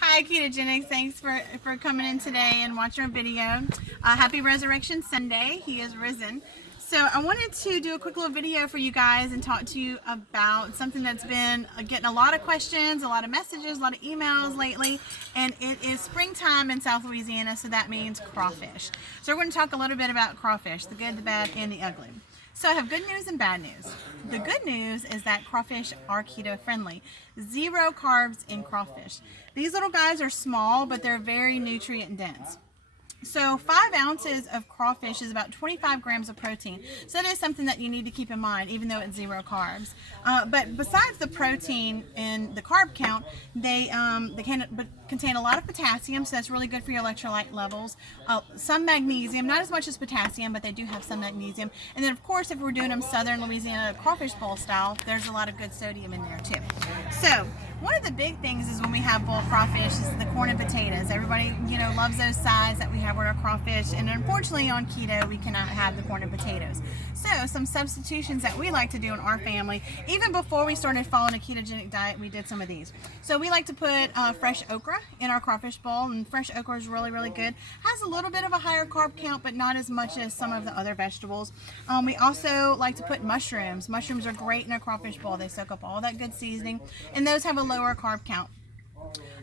Hi Ketogenics, thanks for coming in today and watching our video. Happy Resurrection Sunday, He is risen. So I wanted to do a quick little video for you guys and talk to you about something that's been getting a lot of questions, a lot of messages, a lot of emails lately, and it is springtime in South Louisiana, so that means crawfish. So we're going to talk a little bit about crawfish, the good, the bad, and the ugly. So I have good news and bad news. The good news is that crawfish are keto friendly. 0 carbs in crawfish. These little guys are small, but they're very nutrient dense. So 5 ounces of crawfish is about 25 grams of protein. So that is something that you need to keep in mind, even though it's 0 carbs. But besides the protein and the carb count, they contain a lot of potassium, so that's really good for your electrolyte levels. Some magnesium, not as much as potassium, but they do have some magnesium. And then, of course, if we're doing them Southern Louisiana crawfish bowl style, there's a lot of good sodium in there too. So one of the big things is when we have boiled crawfish is the corn and potatoes. Everybody, loves those sides that we have with our crawfish, and unfortunately on keto we cannot have the corn and potatoes. So some substitutions that we like to do in our family, even before we started following a ketogenic diet, we did some of these. So we like to put fresh okra in our crawfish bowl, and fresh okra is really, really good. Has a little bit of a higher carb count, but not as much as some of the other vegetables. We also like to put mushrooms. Mushrooms are great in a crawfish bowl. They soak up all that good seasoning, and those have a lower carb count.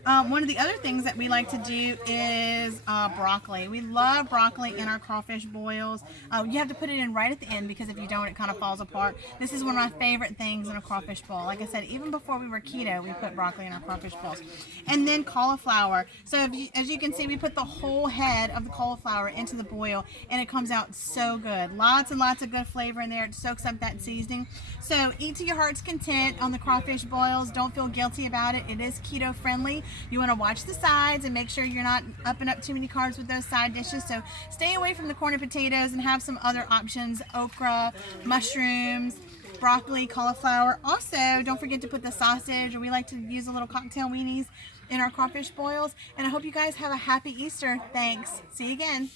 One of the other things that we like to do is broccoli. We love broccoli in our crawfish boils. You have to put it in right at the end, because if you don't, it kind of falls apart. This is one of my favorite things in a crawfish bowl. Like I said, even before we were keto, we put broccoli in our crawfish bowls. And then cauliflower. So as you can see, we put the whole head of the cauliflower into the boil, and it comes out so good. Lots and lots of good flavor in there. It soaks up that seasoning. So eat to your heart's content on the crawfish boils. Don't feel guilty about it. It is keto friendly. You want to watch the sides and make sure you're not upping up too many carbs with those side dishes. So stay away from the corn and potatoes and have some other options: okra, mushrooms, broccoli, cauliflower. Also, don't forget to put the sausage, or we like to use a little cocktail weenies in our crawfish boils. And I hope you guys have a happy Easter. Thanks. See you again.